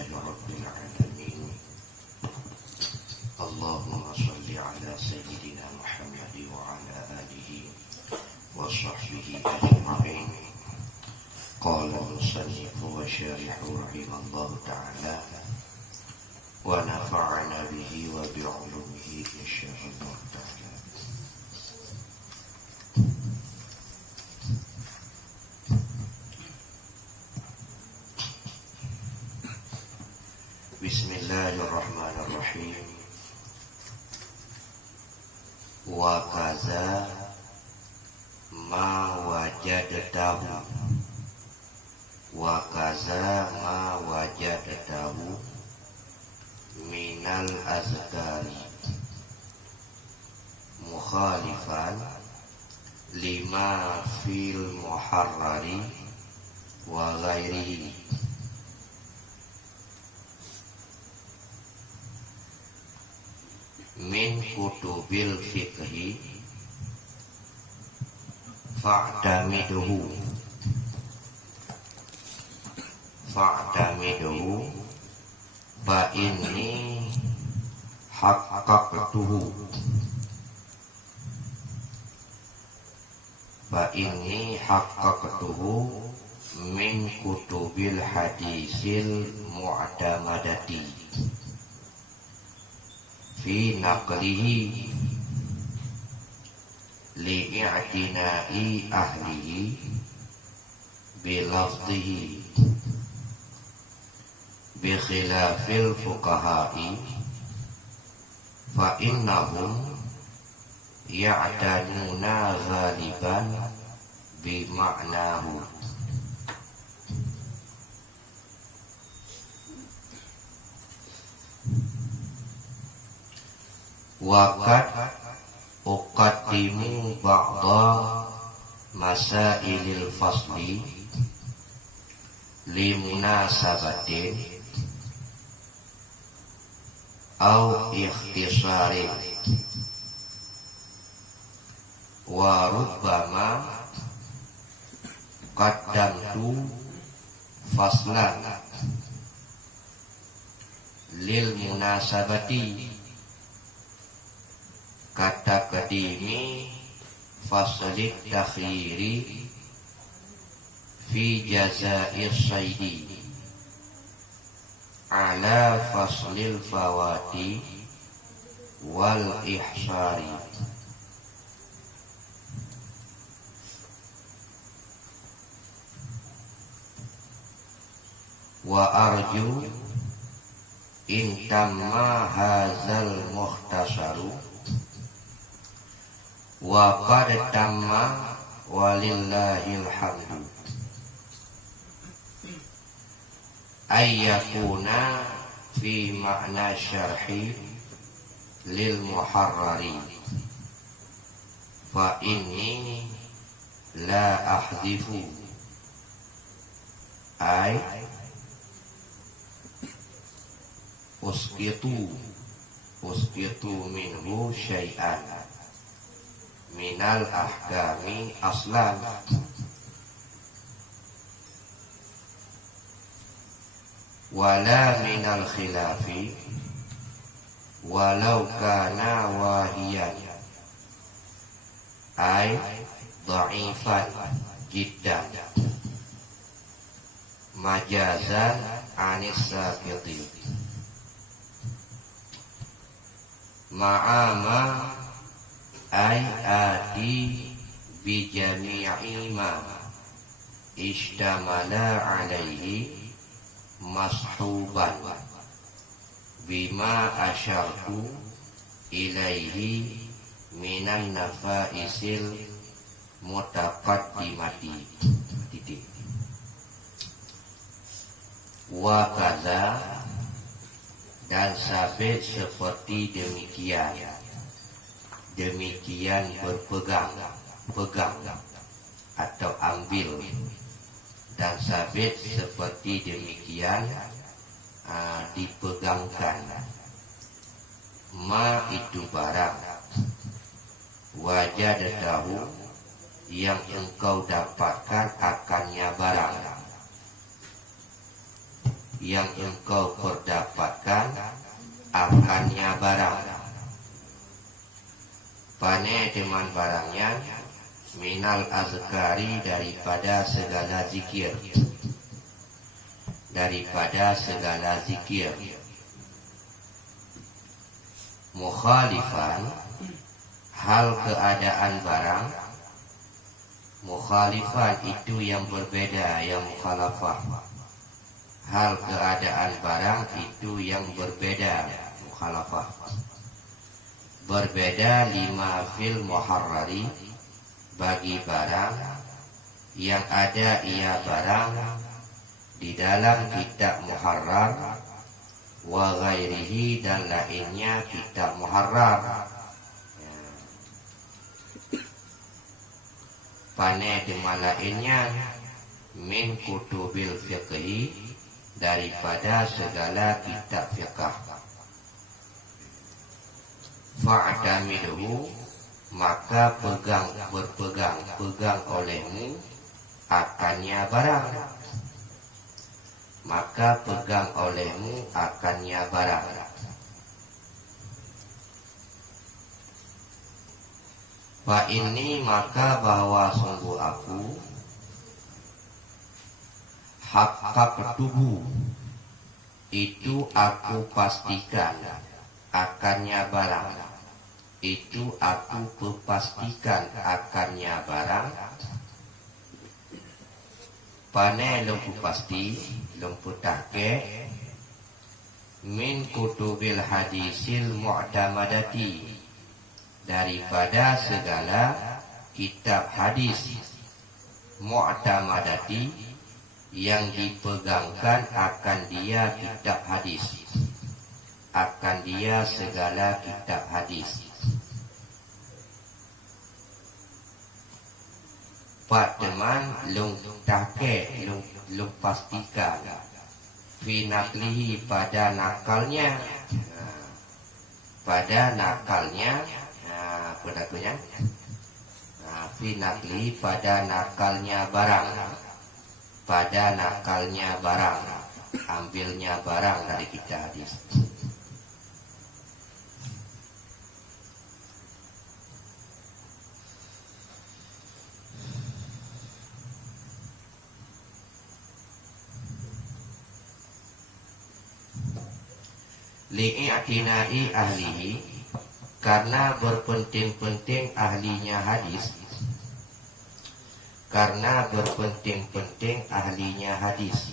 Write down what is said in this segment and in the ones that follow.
لله رب العالمين. اللهم صل على سيدنا محمد وعلى آله وصحبه أجمعين. قال المصنف والشارح رحمه الله تعالى ونفعنا به وبعلومه إن شاء الله تعالى. Bismillahirrahmanirrahim. Wa kaza ma wajadtahu, wa kaza ma wajadtahu minal azkari mukhalifan lima fil muharrari wa ghairihi. Min kutubil fiqhi fa'tamiduhu fa inni haqqaqtuhu min kutubil hadisil mu'tamadati fi naqlihi li'i'tina'i ahlihi bilafzihi bi khilafil fuqaha'i fa innahum ya'tanuna ghaliban bi ma'nahu. Waqad uqaddimu ba'da masailil fasli limunasabatin au ikhtisarin wa rubbama qaddamtu faslan lil munasabati kata kadimi faslit takhiri fi jaza'ir saidi ala faslil fawati wal ihsari. Wa arju in tamma hazal mukhtasaru wa qad tamma walillahil hamdu ayyakuna fi ma'na syarhi lil muharrari fa inni la ahdifu ay usqitu minhu syai'an minal ahkami aslan wala minal khilafi walau kana wahiyan ay dha'ifan jiddan majazan anis sakiti ma'ama ay adi bi jami'i ma ishtamala alaihi mashuban bima asyartu ilaihi minan nafaisil mutaqaddimati titik. Wa kaza dan sabit seperti demikian berpegang atau ambil, dan sabit seperti demikian dipegangkan ma itu barang wajadtahu yang engkau dapatkan akannya barang yang engkau perdapatkan akannya barang. Pane teman barangnya, minal azkari daripada segala zikir. Daripada segala zikir. Mukhalifan, hal keadaan barang. Mukhalifan itu yang berbeda, yang mukhalafah. Hal keadaan barang itu yang berbeda, mukhalafah. Berbeda lima fil muharrari, bagi barang yang ada ia barang di dalam kitab muharrar, wa ghairihi dan lainnya kitab muharrar. Pane dengan lainnya min kutubil fiqhi, daripada segala kitab fiqh. Fa'tamiduhu, maka berpegang olehmu akannya barang. Maka pegang olehmu akannya barang. Fa ini, maka bahwa sungguh aku hak tubuh itu aku pastikan akannya barang. Itu aku pastikan akannya barang. Pane lumpu pasti, lumpu tahke min kutubil hadisil mu'tamadati, daripada segala kitab hadis mu'tamadati, yang dipegangkan akan dia kitab hadis. Akan dia segala kitab hadis. Pak teman lung take lung pastikan fi naklihi, pada nakalnya. Pada nakalnya, pedakunya fi naklihi, pada nakalnya barang. Pada nakalnya barang, ambilnya barang dari kitab hadis. Li'i'tinai ahlihi, karena berpenting-penting ahlinya hadis. Karena berpenting-penting ahlinya hadis.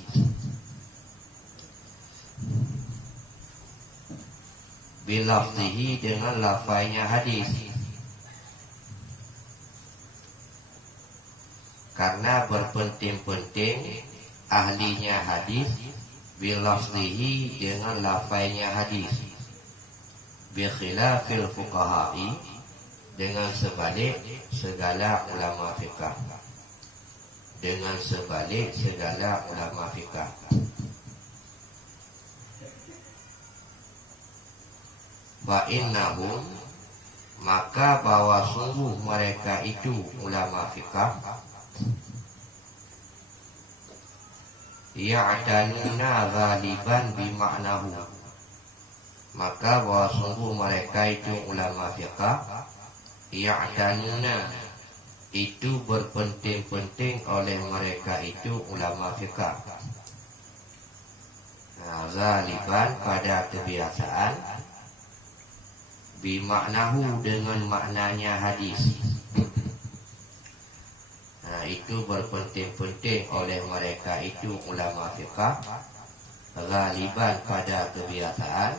Bilafzihi, dengan lafaznya hadis. Karena berpenting-penting ahlinya hadis. Bilafzihi, dengan lafaznya hadis. Bikhilafil fuqaha'i, dengan sebalik segala ulama fiqh. Dengan sebalik segala ulama fiqh. Wa innahum, maka bahwa sungguh mereka itu ulama fiqh, ya'tanuna ghaliban bima'nahu, maka bahwa sungguh mereka itu ulama fiqh, ya'tanuna, itu berpenting-penting oleh mereka itu ulama fiqh. Ghaliban, pada kebiasaan, bima'nahu, dengan maknanya hadis. Itu berpenting-penting oleh mereka itu ulama fiqh. Ghaliban, pada kebiasaan,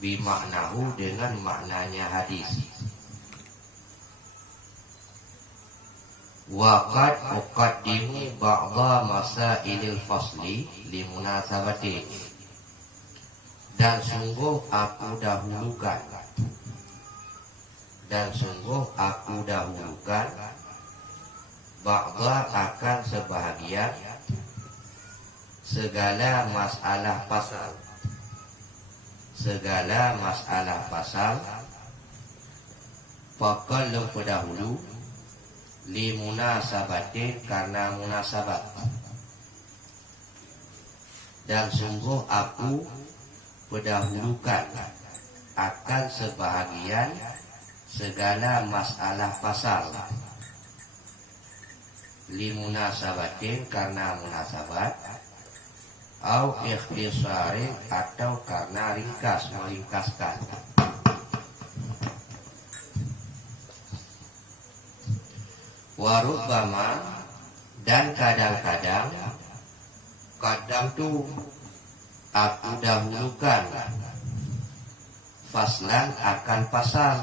bimaknahu, dengan maknanya hadis. Waqad uqaddimu ba'dha masailil fasli limunasabati, dan sungguh aku dahulukan. Dan sungguh aku dahulukan ba'dha, akan sebahagian segala masalah pasal. Segala masalah pasal pakal yang pendahulu li munasabatin, karena munasabat. dan sungguh aku pendahulukan akan sebahagian segala masalah pasal limunasabatin karena munasabat au ikhtisarin atau karena ringkas meringkaskan. Warubbama dan kadang-kadang tuh aku dahulukan faslan akan pasal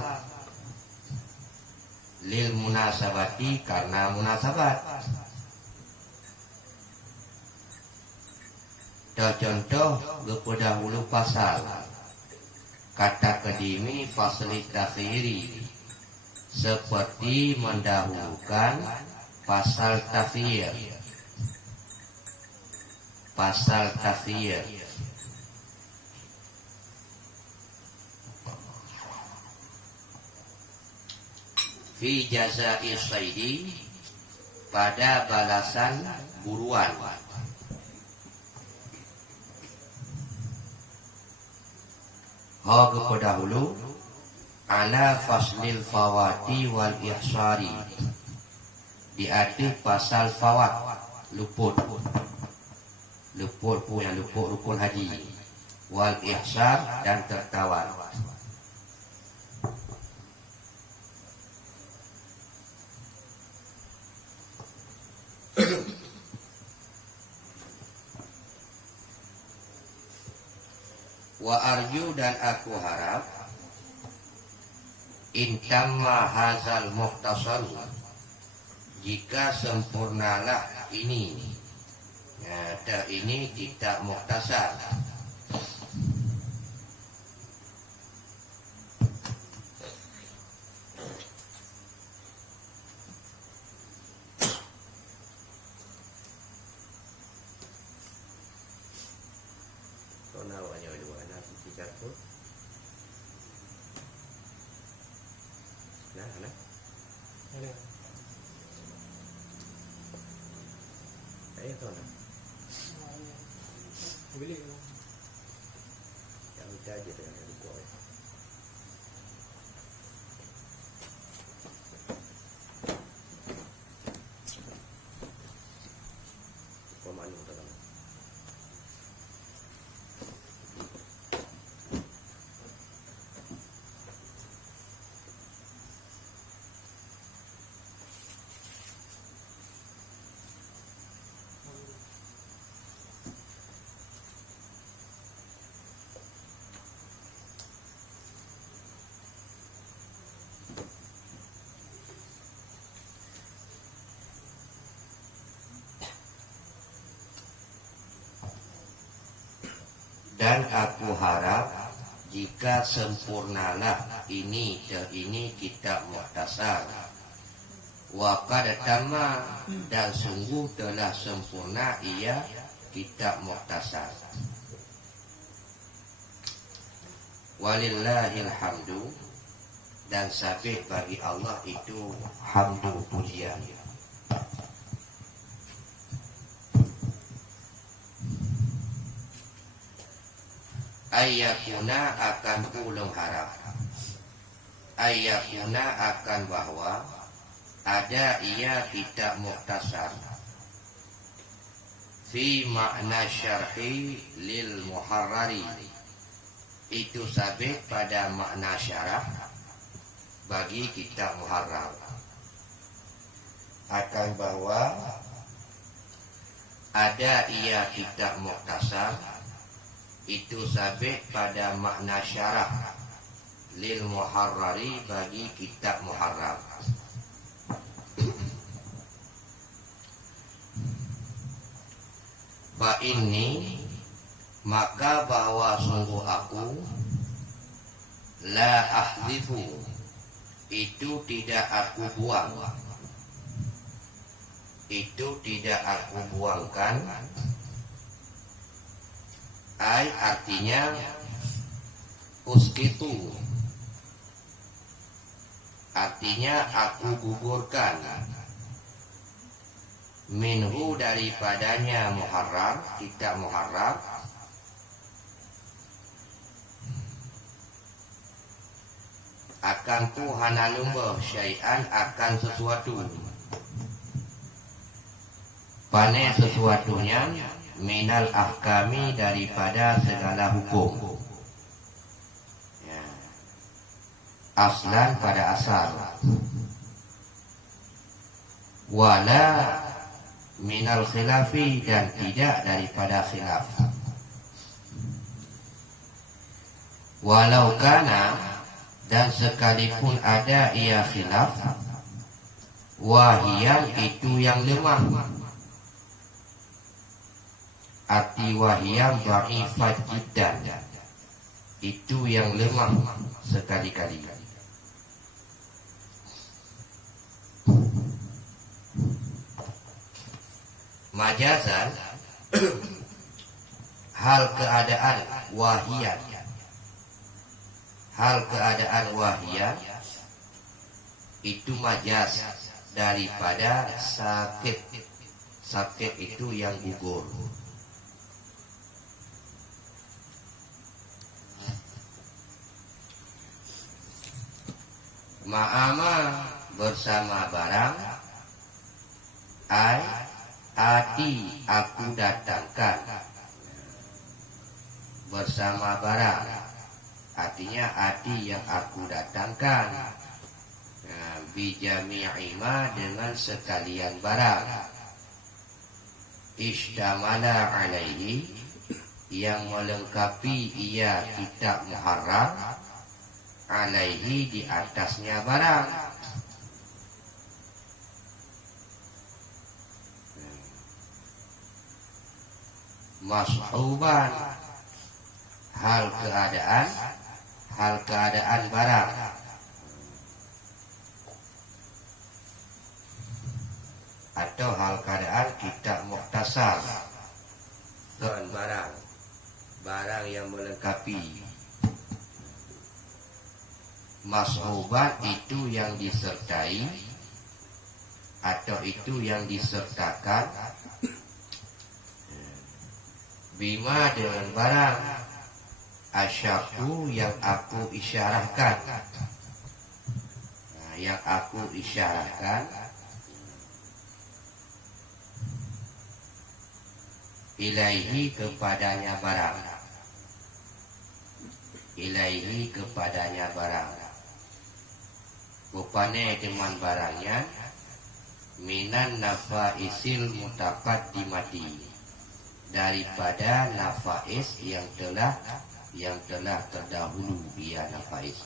lil munasabati karena munasabat. Contoh pendahulu pasal kata kedimi fasli takhiri seperti mendahulukan pasal takhir. Pasal takhir fi jazai saidi pada balasan buruan. Pendahulu ala faslil fawati wal ihsari di atas pasal fawat luput punya luput rukun haji wal ihsar dan tertawan. Wa arju dan aku harap intamma hazal muhtasar jika sempurnalah ini ini tidak muhtasar. Dan aku harap jika sempurnalah ini kitab muhtasar wa qad tamma dan sungguh telah sempurna ia kitab muhtasar. Walillahil hamdu dan sabih bagi Allah itu hamdu pujian. Ayyakuna akan ulung harap ayyakuna akan bahwa ada ia kitab muhtasar fi makna syarhi lil muharrari itu sabit pada makna syarah bagi kitab muharrar akan bahwa ada ia kitab muhtasar itu sabit pada makna syarah lil muharrari bagi kitab muharrar. Fa ini maka bahwa sungguh aku la ahlifu itu tidak aku buang, itu tidak aku buangkan. Ai artinya uskitu artinya aku gugurkan minhu daripadanya muharrar kitab muharrar akan ku hanalumba syai'an akan sesuatu. Pane sesuatunya minal ahkami daripada segala hukum. Ya. Aslan pada asal. Wala minal khilafi dan tidak daripada khilaf. Walau kana dan sekalipun ada ia khilaf, wahiyam itu yang lemah. Arti wahiyam dha'ifat jiddan, itu yang lemah sekali-kali. Majazan hal keadaan wahiyat, hal keadaan wahiyat itu majaz daripada sakit. Sakit itu yang gugur. Ma'ama bersama barang, ati aku datangkan bersama barang, artinya ati yang aku datangkan, bijami'i ma dengan sekalian barang, istamala alaihi yang melengkapi ia kitab muharram, alaihi di atasnya barang. Mas'uban hal keadaan barang, atau hal keadaan kitab mukhtasar dan barang yang melengkapi. Mas'uban itu yang disertai atau itu yang disertakan, bima dengan barang, asyaku yang aku isyarahkan, yang aku isyarahkan, ilaihi kepadanya barang, ilaihi kepadanya barang. Rupane dengan barangnya minan nafaisil mutaqaddimati, daripada nafais yang telah terdahulu ia nafais.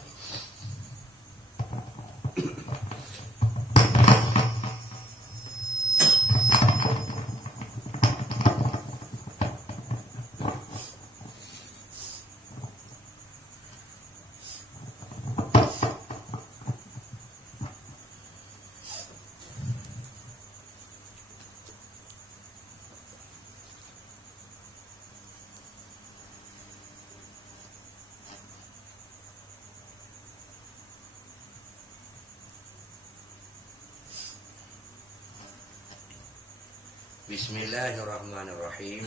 Bismillahirrahmanirrahim.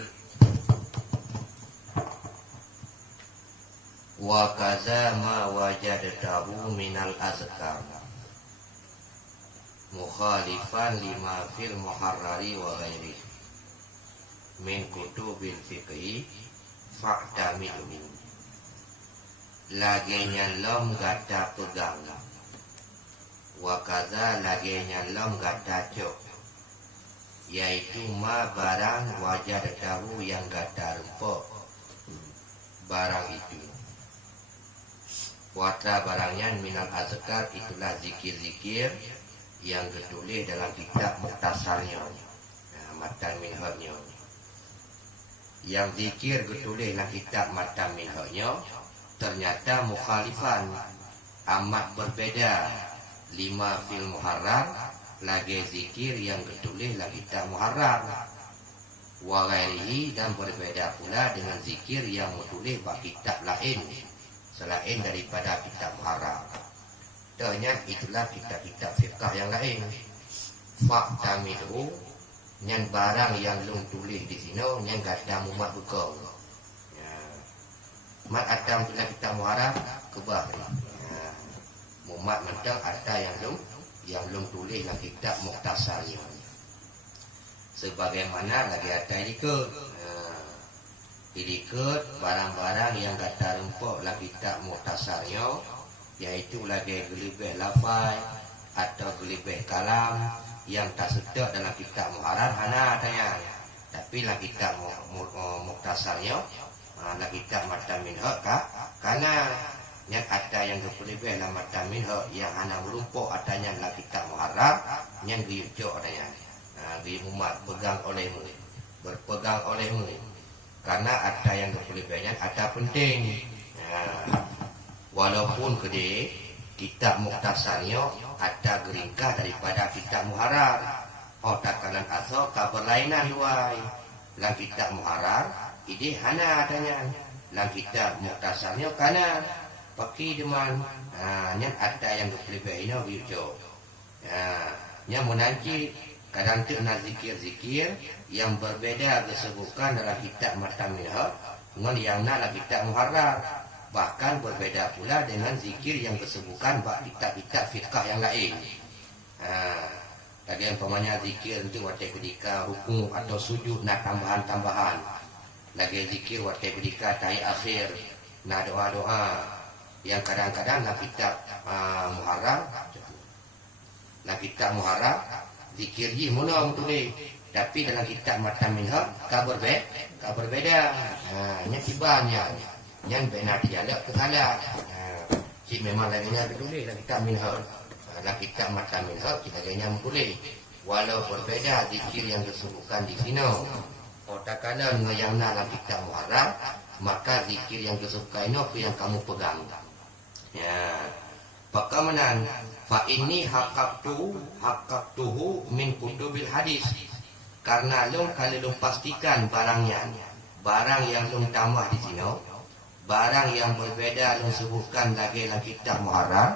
Wa kaza ma wajadtahu minal azkar mukhalifan lima fil muharrari wa ghairi min kutubil fiqhi fa'tamidu. Lagenya lom gata pegang, wa kaza lagenya lom gata cok, yaitu ma barang wajah tahu yang gata rempok barang itu. Wata barangnya minal azkar itulah zikir-zikir yang tertulis dalam kitab mukhtasarnya, matan minhajnya. Yang zikir tertulis dalam kitab matan minhajnya ternyata mukhalifan, amat berbeda, lima fil muharram, lagi zikir yang tertulis lagi kitab muharram, wa ghairihi dan berbeda pula dengan zikir yang tertulis bagi kitab lain selain daripada kitab muharram. Ternyata itulah kitab-kitab fiqh yang lain. Fa'tamidu nyan barang yang lung tulis di sini nyan gada mumat buka. Ya. Mat atam kitab muharram kebah. Ya. mumat mentang ada yang belum tulis dalam kitab Mukhtasarnya. Sebagaimana lagi ada ikut barang-barang yang kata rempuk dalam kitab Mukhtasarnya, yaitu lagi gelibih lafai atau gelibih kalam yang tak sedap dalam kitab Muharrar hana tanya. Tapi dalam kitab Mukhtasarnya, dalam kitab Matan Minhaj karena yang ada yang gelibih dalam Matan Minhaj yang hana merumpuk adanya dalam kitab Muharrar yang giyujuk adanya. Di umat pegang olehmu, berpegang olehmu, karena ada yang berlebihan, ada penting. Walaupun gede kitab Mukhtasarnya ada geringkah daripada kitab Muharrar. Takalan asal kabar lainan luai. Dalam kitab Muharrar ini hana adanya. Dalam kitab Mukhtasarnya karena pakai deman. Yang ada yang berlebihan itu. Yang menanci kadang terkena zikir-zikir yang berbeda disebutkan dalam kitab Matan Minhaj dengan yang dalam kitab Muharrar. Bahkan berbeda pula dengan zikir yang disebutkan bab kitab-kitab fiqh yang lain. Tadi umpamanya zikir itu waktu ketika rukuk atau sujud nak tambahan-tambahan. Lagi zikir waktu ketika tahiyat akhir, nak doa-doa yang kadang-kadang dalam kitab Muharrar. Dalam kitab Muharrar zikir ji mula tulis, tapi dalam kitab Matan Minhaj kabar berbeda. Yang tibanya yang benar dialog ke salah. Cik memang lainnya ditulis dalam kitab Minhaj. Dalam kitab Matan Minhaj kita kena tulis walau berbeda zikir yang disebutkan di sini. Tak kala yang dalam kitab Muharrar, maka zikir yang disebutkan itu yang kamu pegang. Pakamanan fa inni haqqaqtuhu min kutubil hadis. Karena kalau pastikan barang yang tambah di sini, barang yang berbeda sebutkan lagi dalam kitab Muharrar.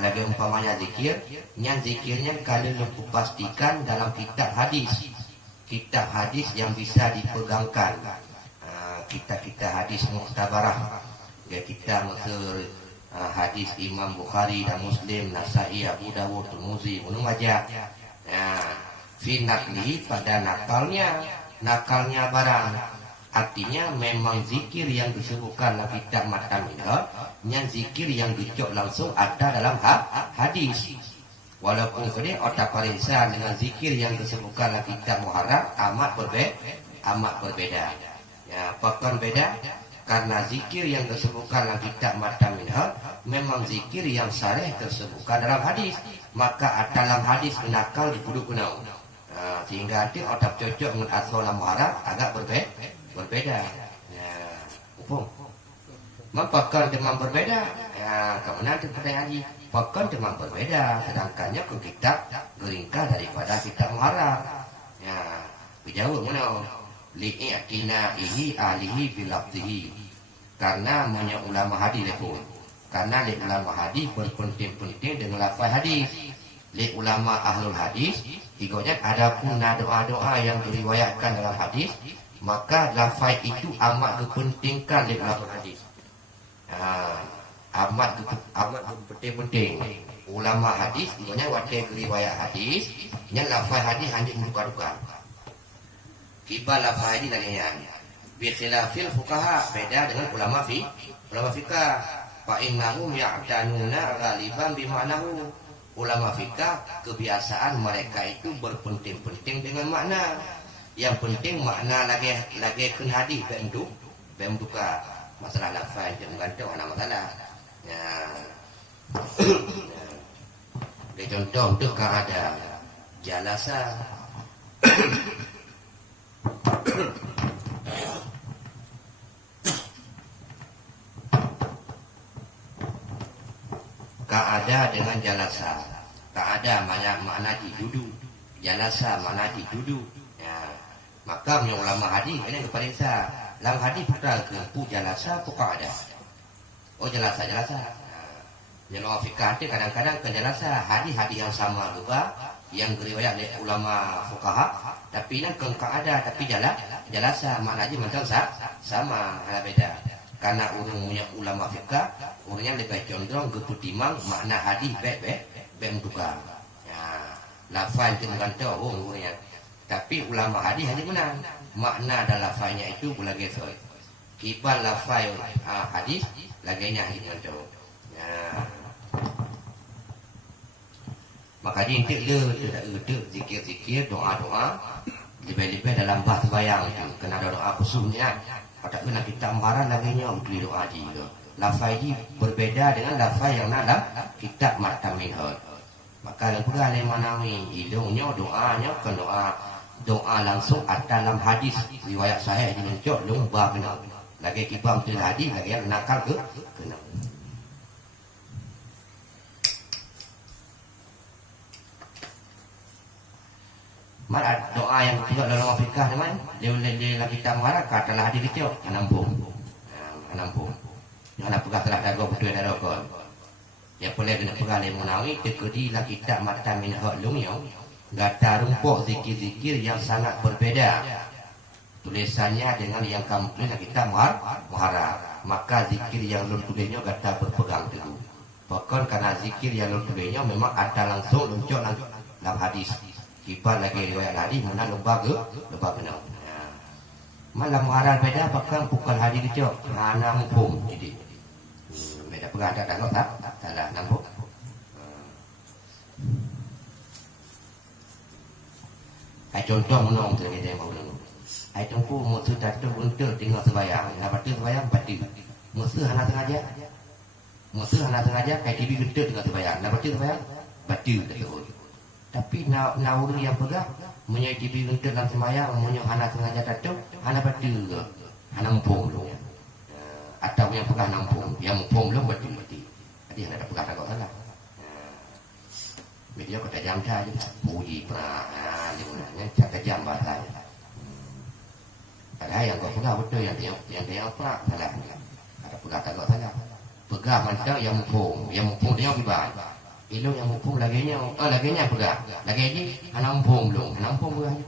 Lagi umpamanya zikir, yang zikirnya kalau pastikan dalam kitab hadis yang bisa dipegangkan. Kitab hadis muktabarah, kita Mesir. Hadis Imam Bukhari dan Muslim, Nasai, Abu Dawud, Tirmizi, Ibnu Majah. Fi nakli pada nakalnya barang. Artinya memang zikir yang disebutkan dalam kitab Matan Minhaj, yang zikir yang dicok langsung ada dalam hadis. Walaupun kini otak periksa dengan zikir yang disebutkan dalam kitab Muharrar amat berbeda. Bahkan beda. Karena zikir yang disebutkan dalam kitab Matan Minhaj memang zikir yang sarih tersebutkan dalam hadis, maka dalam hadis menakal dipuduk-punau. Sehingga nanti otak cocok dengan asal Muharrar agak berbeda. Pakar demam berbeda. Kemudian itu pertanyaan lagi, pakar demam berbeda, sedangkannya ke kitab geringkah daripada kitab Muharrar. Dijawab mana? Li'i'tina'ihi alihi bilafzihi. Karena banyak ulama hadis pun. Karena ulama hadis berpenting-penting dengan lafaz hadis. Ulama ahlul hadis, ikutnya ada pun doa-doa yang diriwayatkan dalam hadis, maka lafaz itu amat dipentingkan oleh ulama hadis. Amat penting. Ulama hadis, ikutnya waktu riwayat hadis, yang lafaz hadis hanya muka-muka. Kibal lafaz hadis lainnya. Bi khilafil fuqaha, beda dengan ulama fiqh. Fa innahum ya'tanuna ghaliban bi ma'nahu. Ulama fiqh kebiasaan mereka itu berpenting-penting dengan makna. Yang penting makna lagi kun hadis benduka. Masalah lafaz jangan gantung ana masalah. Contoh untuk ada jalasa. Ka'ada dengan jalasa. Ka'ada makna duduk. Jalasa makna duduk. Maka ulama hadis ini keperiksa. Dalam hadis putra ke jalasa atau ka'ada? Jalasa. Yang fikah itu kadang-kadang ke jalasa. Hadis-hadis yang sama juga yang diriwayat oleh ulama fuqaha, tapi yang ka'ada tapi jalasa maknanya macam sama, ada beda. karena urang punya ulama fiqh urangnya lebih condong ke timang makna hadis baik tukar ya lafaz itu bukan tahu urangnya tapi ulama hadis hanya menang makna dan lafaznya itu pula gesoi kipan lafaz hadis laganya hanya tahu ya makanya intik le zikir doa lebih-lebih dalam bahasa bayang itu kena ada doa khususnya pada kena kita marah laginya untuk doa dia lafaz ini berbeda dengan lafaz yang ada kitab Matan Minhaj maka yang pula oleh Manawi hidungnya doanya bukan doa langsung dalam hadis riwayat sahih dimencok lumba kena lagi kibam tu hadis lagi yang nakal ke kena Mar doa yang juga dalam Afrika teman dia lagi kita marah katalah hadis kecil anampung yang nak pegang telah dago betul dah kon ya boleh kena pegang le Munawi tekedi lagi kita Matan Minhaj lumyo gata rumpuk zikir-zikir yang sangat berbeda tulisannya dengan yang kamu tulis kita muharrar maka zikir yang lu tulisnya gata berpegang teguh bahkan karena zikir yang lu tulisnya memang ada langsung muncul dalam hadis kipan lagi riwayat hadis mana lembaga kena malam muharrar beda bahkan pukul hadis kecil nampung jadi beda pegang tak salah nampung contoh menong tu dia mau menong tempu musuh tatu untuk tinggal sembahyang lepas tu sembahyang batu musuh hana sengaja kayak TV gede tinggal sembahyang lepas tu sembahyang batu tapi nauru yang pegang menyai TV gede dalam sembahyang menyai hana sengaja tatu hana batu ke hana mumpung lu atau yang pegang nampung yang mumpung lu batu jadi hana ada pegang tak salah media kata jam saja puji pernah sebenarnya cakap jam bahasa ada yang kau pegang betul yang dia apa salah ada pegang tak salah pegang mantap yang mumpung dia bibal ilo yang mumpung laginya pegang lagi aja anak mumpung belum pegang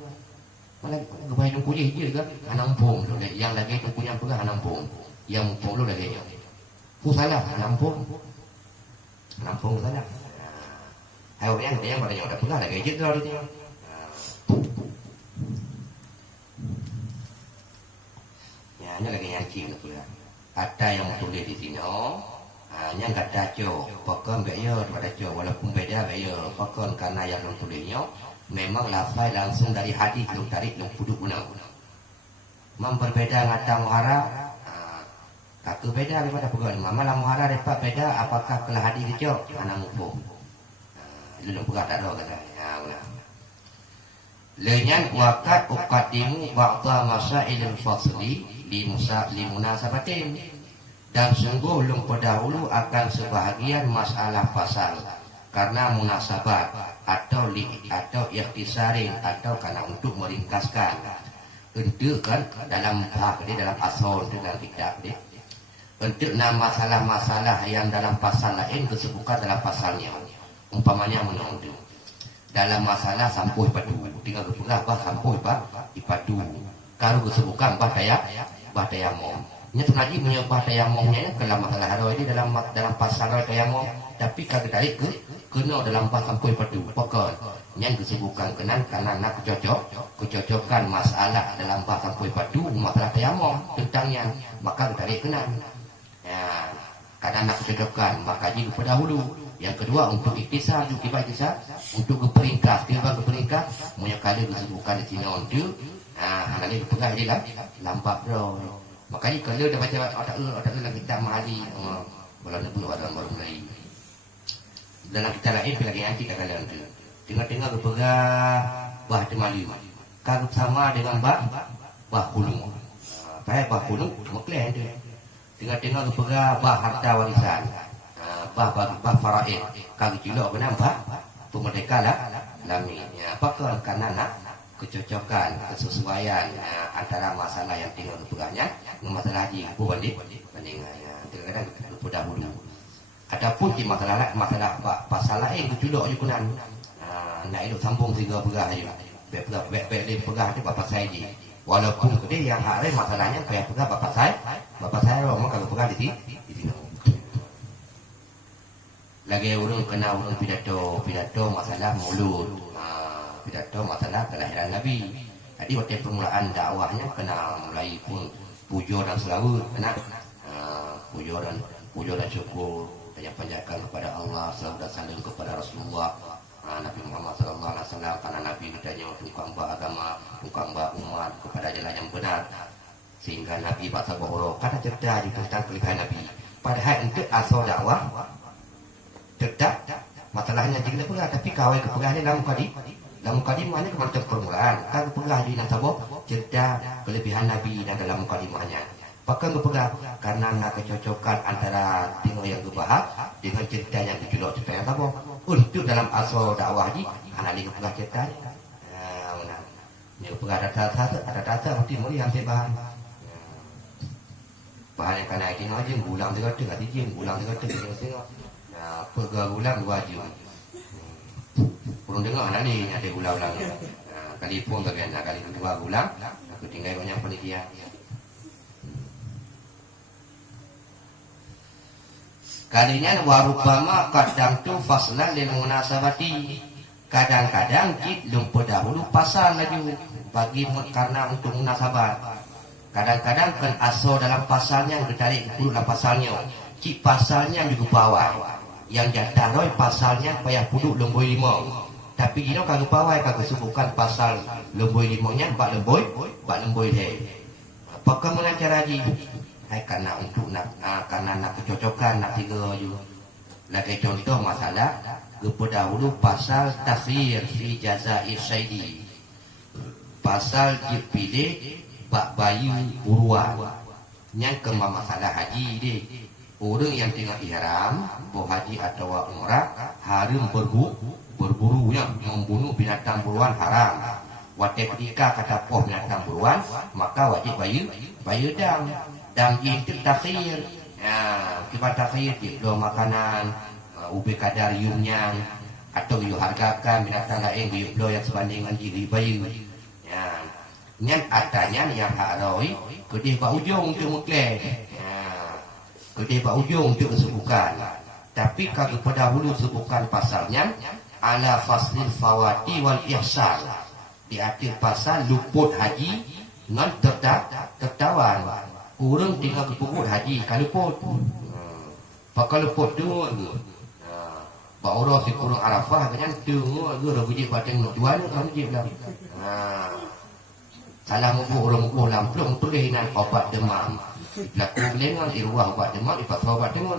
malah kebaik lu kuji je ke anak mumpung yang lagi tu punya pegang anak mumpung yang mumpung lu lagi ku salah anak mumpung salah hai orang yang pada yang dah pegang dah gadget dah dia. Ya, ini lagi yang cing tu pula. Ada yang tulis di sini, yang kata co, pokok beyo pada co, walaupun beda beyo, pokok karena yang tulisnya memang lafaz langsung dari hadis yang tarik yang puduk guna. Memberbeda ngata muhara, kaku beda daripada pegang. Malam muhara dapat beda, apakah kelah hadis co, anak mumpung. Lu buka tak ada kata ya lenyan waqat uqaddimu ba'dha masailil fasli li munasabatin dan sungguh lum pendahulu akan sebahagian masalah pasal karena munasabat atau ikhtisarin atau karena untuk meringkaskan untuk kan dalam dalam asal dalam kitab dia untuk masalah-masalah yang dalam pasal lain disebutkan dalam pasalnya umpamanya menonton dalam masalah sampuh padu tinggal berpegang bah sampuh ipadu kalau disebutkan bah tayamum nya tunagi punya bah tayamumnya dalam masalah haro ini dalam pasal tayamum tapi kagak tarik kena dalam bah sampuh padu pokok yang disebutkan kenan karena nak kecocokan masalah dalam bah sampuh padu masalah tayamum tentangnya maka tarik kenan ya karena nak kecocokan maka jadi pendahulu. Yang kedua untuk ikhtisar juga ikhtisar untuk keperingkas punya kali disebutkan di sini untuk hari dipegang je lah lambat bro makanya kalau dah baca otak lah kita mahali kalau nak buat orang baru mulai dalam kita lain lagi nanti tak kalian tu tengah-tengah kepegang bah temali kagum sama dengan bah hulung bah hulung meklah tu tengah-tengah kepegang bah harta warisan bah faraid kali kilo kenapa pemerdeka lah lami ya apakah karena nak kecocokan kesesuaian antara masalah yang tinggal kepegangnya dengan masalah haji bandingannya kadang-kadang dahulu adapun di masalah pasal lain keculok je kunan nak elok sambung tiga pegah aja pegah dia pegang tu apa saja Walaupun gede yang hak lain masalahnya kayak pegang bapak saya ngomong kalau pegang di sini. Lagi urung kena urung pidato masalah mulut, pidato masalah kelahiran Nabi. Jadi waktu permulaan dakwahnya kena mulai pun pujo dan selawat, kena pujo dan syukur, panjatkan kepada Allah, selawat dan salam kepada Rasulullah. Nabi Muhammad sallallahu alaihi wasallam, karena Nabi ditanya tukang ba agama, tukang ba umat kepada jalan yang benar, sehingga Nabi bahasa bohoro kata cerdas tentang kelebihan Nabi. Padahal itu asal dakwah tetap masalahnya jika pula, tapi kawai kepegahnya dalam mukadimahnya kemana permulaan kan kepegah di nasabah cerdas kelebihan Nabi dan dalam mukadimahnya. Bahkan kepegah karena nak kecocokan antara tengok yang kebahas dengan cerita yang diculok cerita yang tabah. Untuk dalam asal dakwah ni anak ni kepegah cerita ni. Ni kepegah ada data mesti mesti yang bahan. Bahan yang kena kena aja gulang dia kata kat dia gulang dia kata tengok. Pegah gulang wajib. Kurang dengar anak ni ada gulang-gulang. Kali pun bagian kali kedua gulang aku tinggal banyak penitia. Kalinya warubama kadang tu faslan lil munasabati. Kadang-kadang kita lupa dahulu pasal lagi bagi karena untuk munasabah. Kadang-kadang kan asal dalam pasalnya ditarik dulu dalam pasalnya. Cik pasalnya juga bawah. Yang jatah roi pasalnya payah puduk lemboi lima. Tapi kita kagak bawah kagak sebutkan pasal lemboi limanya bak lemboi he. Apakah mana cara ji? Hai karena untuk karena nak kecocokan nak tiga juga. Lagi contoh masalah kepedahulu pasal takhir fi jazair saidi. Pasal dipilih bak bayu buruan. Yang kemah masalah haji deh. Orang yang tengah ihram, berhaji atau umrah haram berburu yang membunuh binatang buruan haram. Waktu ketika kata poh binatang buruan, maka wajib bayu dam. Dan itu takhir. Kita takhir dia makanan ubi kadar yumnya atau you hargakan binatang lain di lo yang sebanding dengan diri bayu. Yang adanya yang haroi kedih pak ujung untuk mukle. Kedih pak ujung untuk kesubukan. Tapi kalau pendahulu sebutkan pasalnya ala faslil fawati wal ihsan. Di akhir pasal luput haji dengan tertawan. Orang tinggal kepukul haji kalau pot. Pakai luput tu ke. Pak orang si kurang Arafah kan tu ke dah bunyi pateng nak jual kan je dah. Salah mukul orang mukul lamplung tulis nan obat demam. Laku lengan irwah obat demam ipat obat demam.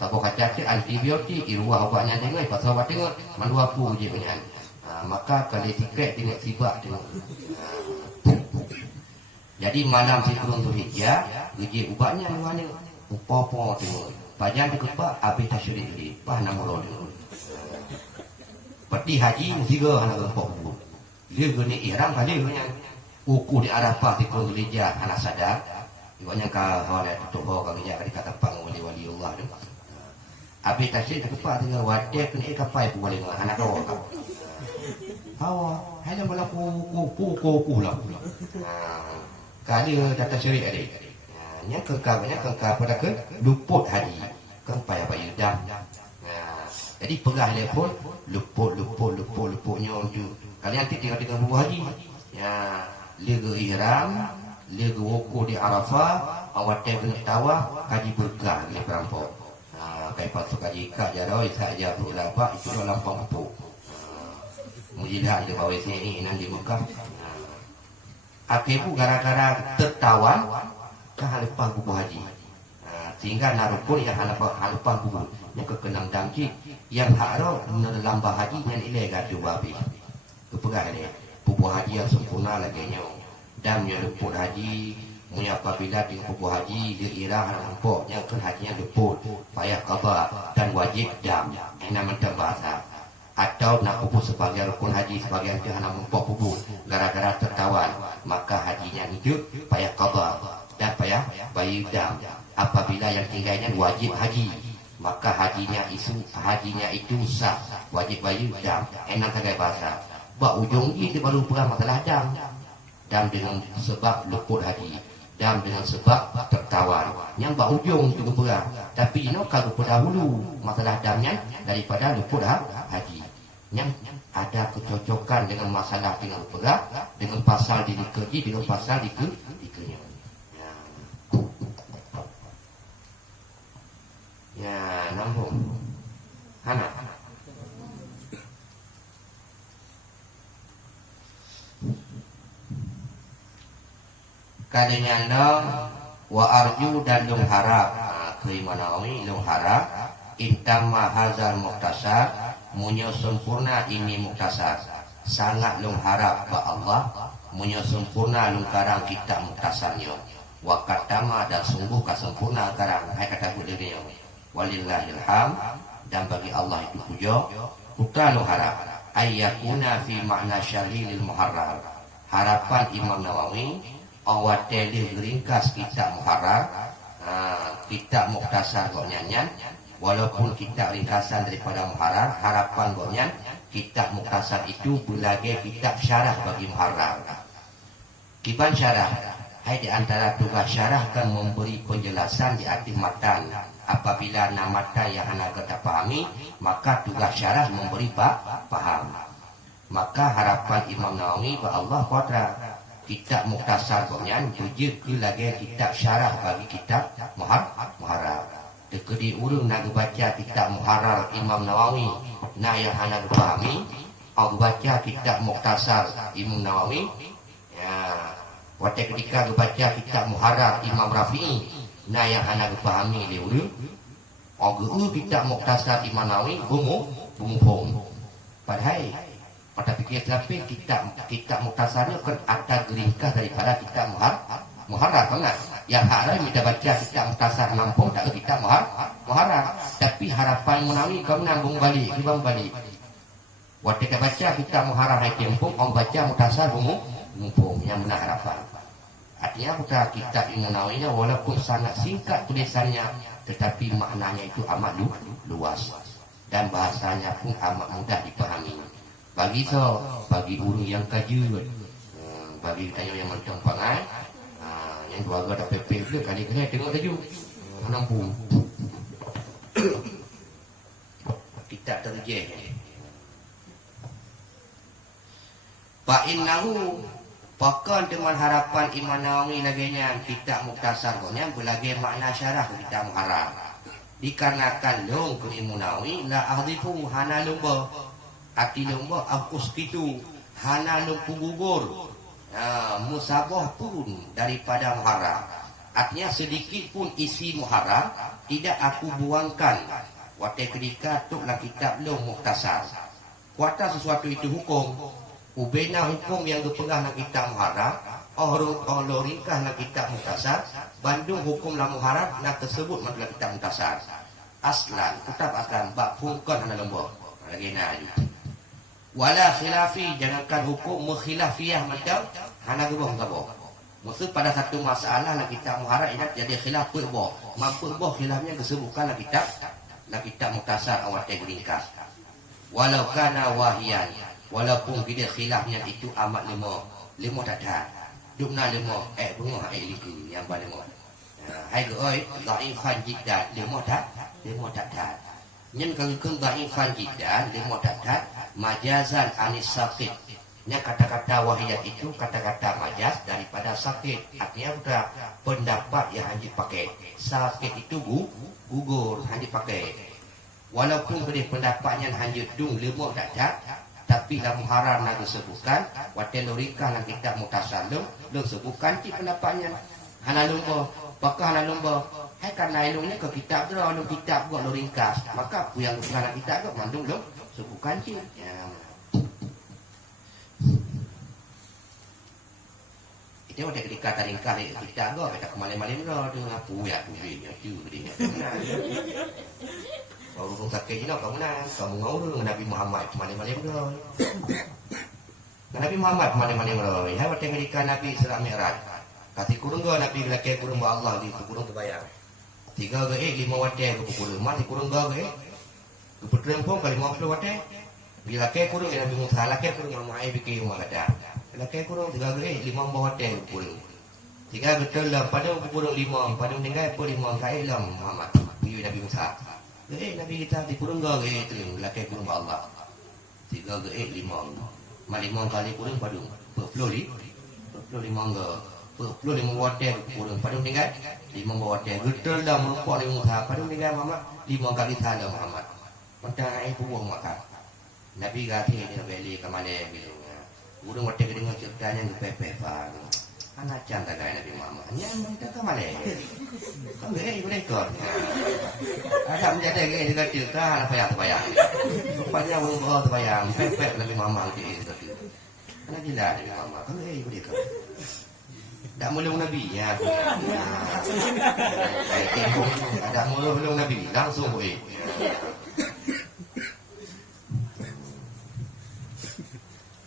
Siapa kata cik antibiotik irwah obatnya dengan ipat obat demam. Mandu apa je punya. Maka kalau sikret tengok sibak tengok. Jadi malam si turun Zulhijjah, uji ubatnya mana? Upa-upa tengok. Bajan dikepak habis tasyrik dia. Pah nama orang tengok. Peti haji tiga anak gempak dulu. Dia gini ihram kali punya. Uku di Arafah si turun Zulhijjah anak sadar. Ibunya kau nak tutup kau kerja kata pang wali Allah tu. Habis tasyrik dikepak tengok wadah kena kapai pun boleh anak kau. Hawa, hanya malah kuku lah. Kali data syirik ada. Yang kengkar pada ke luput haji. Kengpai apa yudam. Jadi pegah telefon luputnya uju. Kali nanti tinggal buah haji. Ya, lega ihram, lega wuku di Arafah, awak kena tawa kaji berkah ni perampok. Kai patut kaji kak jaroi saja berlapa itu dalam pangpu. Mujilah di bawah sini nanti Mekah. Akibu gara-gara tertawan ke halipah kubu haji. Sehingga narukun yang halipah kubu yang kekenang dangki yang harap menelambah haji yang ilegal juga habis. Kepegah ni kubu haji yang sempurna lagi nyaw. Dan yang luput haji punya apabila di kubu haji dia irah nampok yang kan hajinya luput payah qada dan wajib dam. Enak mentang bahasa. Atau nak kubur sebagai rukun haji sebagai dia nak mempok kubur gara-gara tertawan maka hajinya hidup payah qada dan payah bayu dam. Apabila yang tinggalnya wajib haji maka hajinya itu sah wajib bayu dam. Enak saja bahasa bak ujung ini baru perang masalah dam dan dengan sebab luput haji, dan dengan sebab tertawan. Yang berujung tu berat. Tapi kalau pendahulu masalah damnya daripada luput haji. Yang ada kecocokan dengan masalah dengan berat, dengan pasal di kerja, dengan pasal di kerja. Ya, nambung. Hana. Kadenya dong wa arju dan lung harap keimanawi lung harap intama hazal muktasar munyo sempurna ini muktasar sangat lung harap ba Allah munyo sempurna lung karang kita muktasarnya wa katama dan sungguh kasempurna karang hai kata budenya walillahil ham dan bagi Allah itu puja putra lung harap ayyakuna fi makna syarhi lil muharrar harapan Imam Nawawi awat teli ringkas kitab muharrar kitab muktasar kok nyanyan walaupun kitab ringkasan daripada muharrar harapan kok nyan kitab muktasar itu berlagi kitab syarah bagi muharrar kiban syarah hai di antara tugas syarah kan memberi penjelasan di atas matan apabila nama matan yang anda tak pahami maka tugas syarah memberi paham maka harapan Imam Nawawi ba Allah kuadra kitab muktasar konyan tujuh ke lagi kitab syarah bagi kitab muharrar dekedi urung nak baca kitab muharrar Imam Nawawi nah yang anak pahami aku baca kitab muktasar Imam Nawawi ya waktu ketika baca kitab muharrar Imam Rafi'i nah yang anak pahami dia urung aku kitab muktasar Imam Nawawi bumupong padahal pada fikir terapi kitab muktasarnya kan ada geringkah daripada kitab muharrar banget. Yang harap kita baca kitab muktasar nampung tak kitab muharrar. Tapi harapan Nawawi kau nambung balik, kibang balik. Waktu kita baca kitab muharrar hai tempung, orang baca muktasar mumpung yang benar harapan. Artinya putra kitab Imam Nawawi walaupun sangat singkat tulisannya, tetapi maknanya itu amat luas dan bahasanya pun amat mudah dipahami. Bagi urung yang kajut bagi tanya yang macam pangai yang keluarga dah pepe ke kali-kali tengok tajuk menampung kita terjeh fa innahu pakan dengan harapan Imam Nawawi laginya kitab muktasar konya berlagi makna syarah kitab muharrar dikarenakan long ke Imam Nawawi la ahdifu hana lumba ati lomba akus itu hana lumpu gugur musabah pun daripada muharrar artinya sedikit pun isi muharrar tidak aku buangkan waktu ketika tuklah kitab long muktasar kuata sesuatu itu hukum ubena hukum yang dipegang nak kitab muharrar orang ringkas nak kitab muktasar bandung hukum la muharrar nak tersebut masalah kitab muktasar aslan tetap akan bab fungkan hana lomba lagi nak wala khilafi jangankan hukum mukhilafiah macam hana gebong. Maksud pada satu masalah lah kita muharrar ingat jadi khilaf purbo. Mampu boh khilafnya disebutkan lah kita muktasar awat ringkas. Walau kana wahiyan walaupun kita khilafnya itu amat lima tak ada. Dukna lima bunga liku yang paling lima. Hai oi dhaifan jiddan lima tak ada. Nyen kalau dhaifan jiddan lima tak ada. Majazan anis sakit. Nya kata-kata wahiyat itu kata-kata majaz daripada sakit. Artinya sudah pendapat yang hanya pakai. Sakit itu gugur hanya pakai. Walaupun boleh pendapatnya hanya dung lemah tak ada, tapi dalam muharrar nak disebutkan, waktu lorikah nak kita muktasar lo sebutkan cik pendapatnya. Hana lumba, pakah hana lumba. Hai karena ilmunya ke kitab tu, lalu kitab buat lo ringkas. Maka yang bukan kitab tu mandung lo sebutkan cik. Ya. Itu ada ketika taringkah kita tu, kita kemalim-malim lo dengan apa ya tu dia tu dia. Kalau urung sakit je kamu nak, kamu ngau dengan Nabi Muhammad kemalim-malim lo. Nabi Muhammad kemalim-malim lo. Ya waktu ketika Nabi Isra Mi'raj. Kasih kurung go Nabi laki kurung ba Allah di kurung kebayang. 3 ke 5 watt ke kurung mati kurung go ke. Keputrempong kali 50 watt. Bila ke kurung Nabi Musa laki kurung mau ai bikin rumah kata. Laki kurang 3 gerik 5 bawah hotel kurang. 3 betul lah pada kurang 5 pada meninggal pun 5 kai lah Muhammad pergi Nabi Musa. Nabi kita di kurang gerik tu laki kurang Allah. 3 gerik 5. Mak 5 kali kurang pada 45 hotel kurang pada meninggal 5 bawah hotel. Betul lah merupakan Nabi Musa pada meninggal Muhammad 5 kali salah Muhammad. Macam air buang makan. Nabi kata dia beli ke Malay bilang. Urang hotel kedengar ceritanya ke pepe-pepan. Anak cantik gaya Nabi Muhammad. Yang kita ke Malay. Kan gaya boleh kau. Ada menjadi gaya juga cerita anak payah-payah. Rupanya urang terbayang pepe Nabi Muhammad itu tadi. Anak gila Nabi Muhammad. Kan gaya boleh kau. Tak mulung Nabi ya. Ada mulung Nabi langsung boleh.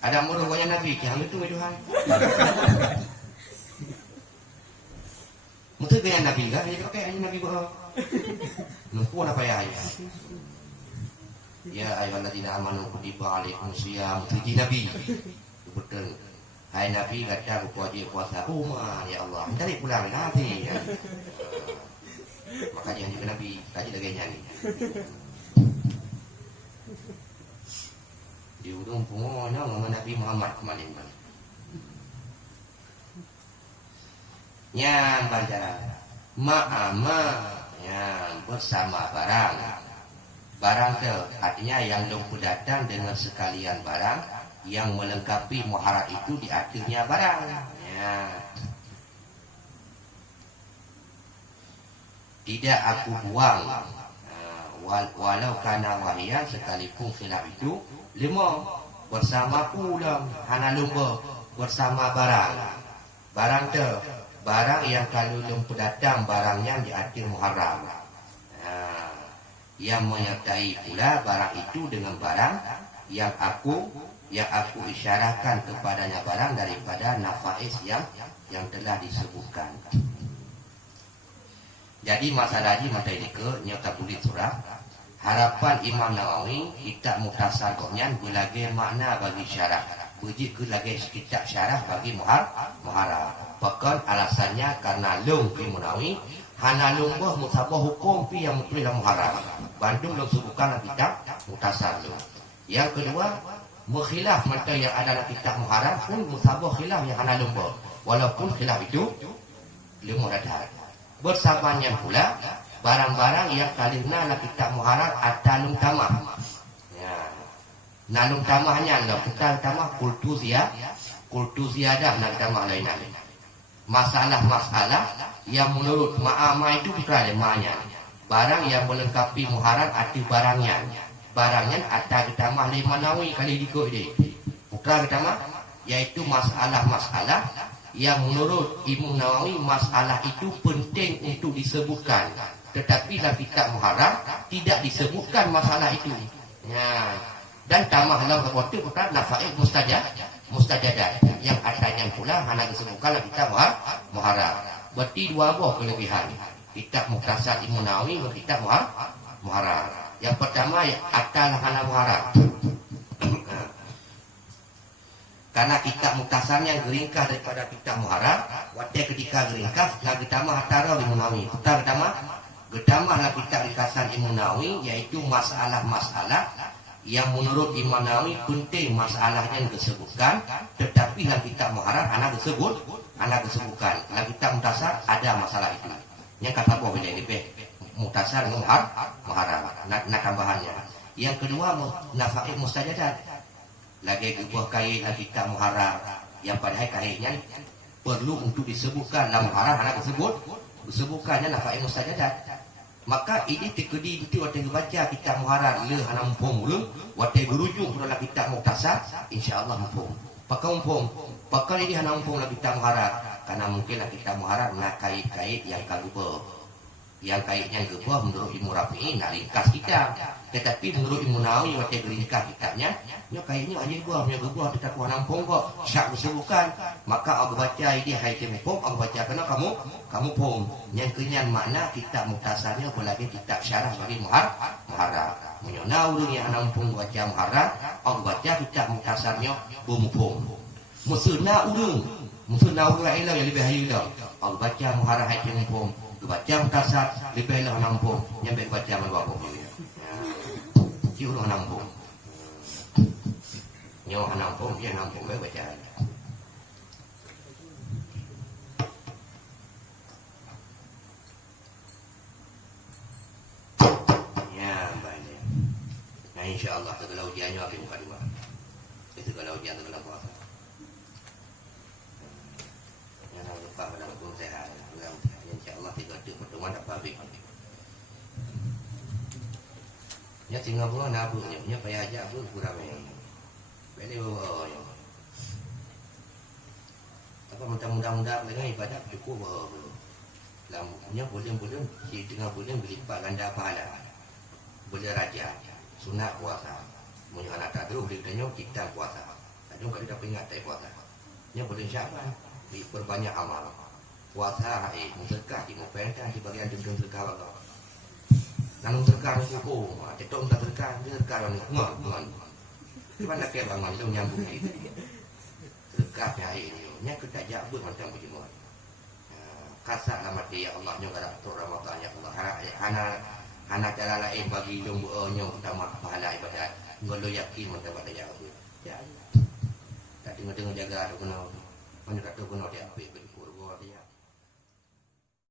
Ada muruh banyak Nabi, kami tu Tuhan. Mungkin banyak Nabi kan? Jadi pakai Nabi bohong. Numpuk apa ya? Ya ayyuhalladzina amanu kutiba alaikumusiyam. Puji Nabi. Betul. Hai Nabi kata aku wajib puasa. Ya Allah, cari pulang nanti. Makanya juga Nabi tadi lagi nyanyi. Di ujung pungonya ngomong Nabi Muhammad kemarin. Yang baca ma'ama yang bersama barang. Barang itu artinya yang lumpuh datang dengan sekalian barang yang melengkapi muharat itu di akhirnya barang. Ya. Tidak aku buang walau kana wahiyan sekalipun khilaf itu 5 bersama pulang hana lumba bersama barang tu barang yang kalau lumba datang barangnya di akhir Muharram yang menyertai pula barang itu dengan barang yang aku isyaratkan kepadanya barang daripada nafais yang telah disebutkan. Jadi masalah ini mata ini ke nyata tulis surah harapan Imam Nawawi kitab Mukhtasar Qur'an berlagi makna bagi syarah. Berjik ke lagi kitab syarah bagi muharram. Bahkan alasannya karena long Imam Nawawi hana lumbuh musabah hukum pi yang mutlih muharram. Bandung long sebutkan kitab Mukhtasar long. Yang kedua, mengkhilaf mata yang ada dalam kitab muharram pun musabah khilaf yang hana lumbuh. Walaupun khilaf itu lumbuh dadah. Bersamanya pula barang-barang yang kalina la kitab muharram atalum tamah. Ya. Nalum tamahnya la kita tamah kultu ziyadah nak tamah lain. Masalah-masalah yang menurut ma'ama itu bukan lemahnya. Barang yang melengkapi muharram arti barangnya. Barangnya atal tamah lima nawi kali dikut dia. Bukan tamah yaitu masalah-masalah yang menurut Imam Nawawi masalah itu penting untuk disebutkan. Tetapi dalam kitab muharram tidak disebutkan masalah itu. Ya. Dan tamah dalam waktu bukan nafaid mustajadat yang adanya pula hanya disebutkan dalam kitab muharram. Berarti 2 buah kelebihan. Kitab Mukhtasar Imam Nawawi dan kitab muharram. Yang pertama atal hana muharram. Karena kitab Mukhtasarnya geringkah daripada kitab muharram, waktu ketika geringkah nak ditambah antara Imam Nawawi. Ditambahlah kitab ringkasan Imam Nawawi yaitu masalah-masalah yang menurut Imam Nawawi penting masalahnya disebutkan, tetapi dalam kitab muharram anak disebutkan. Dalam kitab Mukhtasar ada masalah itu. Yang kata apa bila ini Mukhtasar muharram nak tambahannya. Yang kedua nafaid mustajadat. Lagi sebuah kain kitab muharram yang padahal kainnya perlu untuk disebutkan dalam muharram anak disebutkannya nafaid mustajadat. Maka ini terkedi itu waktu baca kitab muharram le hana mumpung mula waktu berujung dalam kitab Mukhtasar insya-Allah mumpung. Pakai ini hana mumpung dalam kitab muharram karena mungkin kitab muharram nak kait-kait yang kalupa. Yang kaitnya gebah menurut Imam Rafi'i nak ringkas kitab. Tetapi menurut Imam Nawawi waktu ringkas kitabnya, nya kaitnya aja gebah tetap nampung kok. Syak disebutkan. Maka aku baca ini hai tempom, aku baca kena kamu pom. Yang kenyan makna kitab Mukhtasarnya berlagi kitab syarah bagi muharram. Menyona urang yang nampung baca muharram, aku baca kitab Mukhtasarnya pom. Musuna urung lain yang lebih hari dah. Allah baca muharah hai pom, baca tasat lebih lah nampung, yang baca mabapom ni. Ciu lah nampung. Nyawa nampung dia nampung baca. InsyaAllah segala ujiannya akan buka dua. Segala ujian segala puasa. Jangan lupa pada hukum sehat. InsyaAllah tiga pertemuan dapat habis. Nya tinggal bulan nabungnya, nya payah aja pun kurang ni. Beli bawa. Apa mudah-mudah dengan ibadat cukup bawa. Lampunya bulan-bulan si tengah bulan berlipat ganda pahala. Boleh raja. Sunat puasa. Punya anak tak terus dia tanya kita puasa. Tak jom kalau dah peringat tak puasa. Nya boleh Syaban diperbanyak amal. Puasa sedekah di mupentang di bagian dendeng sedekah Allah. Nang sedekah hukum, cetok tak sedekah, dia sedekah ni. Ngon. Di mana ke bangun tu nyambung itu. Sedekahnya ini. Nya kita jabut macam begini. Kasar nama dia Allah nya kada atur Ramadan ya Allah. Anak cara lain bagi jombonya utama pahala ibadat. Ngolo yakin mendapat daya aku. Ya. Tak tengok jaga tu kena. Mana kata kena dia ambil kurang dia.